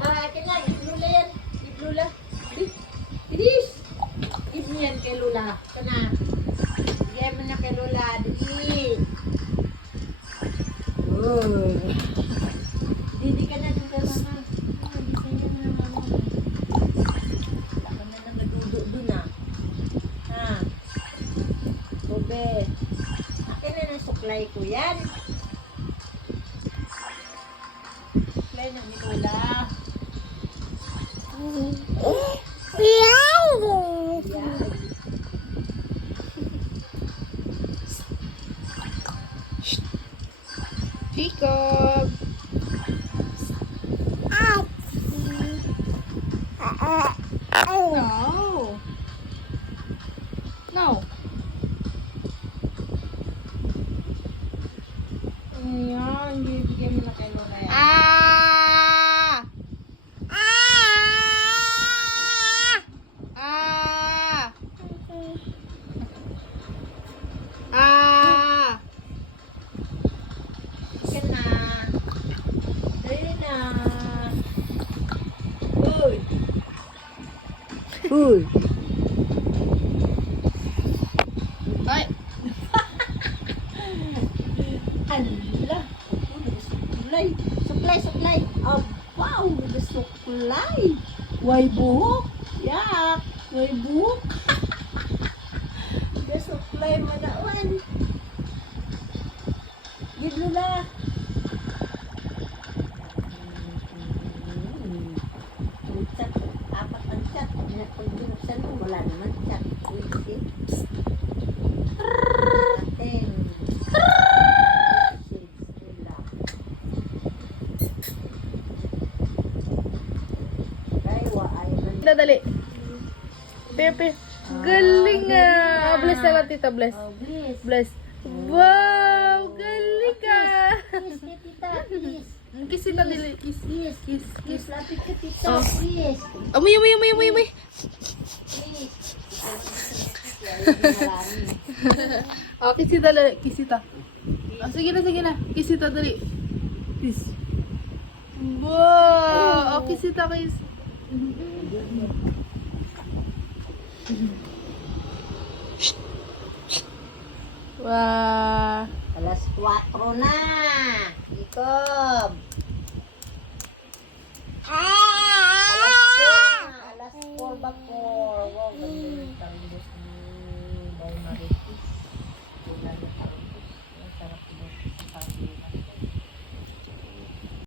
Akin na, give Lula yan. Give Lula. Bilis. Give mo yan kay Lula. Ito na. Bigyan mo na kay Lula. Dali. Didi ka na dito, mama. Didi ka na, mama. Wala ka na nagadudo dun, ha? Ube. Akin na ng suklay ko yan. Suklay na ni Lula. Jacob. No. No. Ayan, bibigyan mo na kay Lola yan. Ah! Sige na. Dali na. Uy. Uy. Ay! Ala. Suklay. Suklay. Oh, wow. Suklay. Way buhok. Yak. Way buhok. Suklay mo na. Give Lula. Ang chat. 4 ang chat. Pag binuksan mo, wala naman chat. Aten. Dali. Pepe. Galing ah. Bless na lang, tita. Bless. Oh, please. Bless. Wow! Galing ka! Kiss kay tita, kiss. Kiss sila dili. Kiss. Kiss. Kiss. Kiss, lapit ka tita, Oh. kiss. Amoy. Kiss. Oh, kiss sita dali. Kiss sita. Oh, sige na. Kiss sita dali. Kiss. Wow! Oh, kiss sita, kiss. Wow! Alas 4 na. Jacob.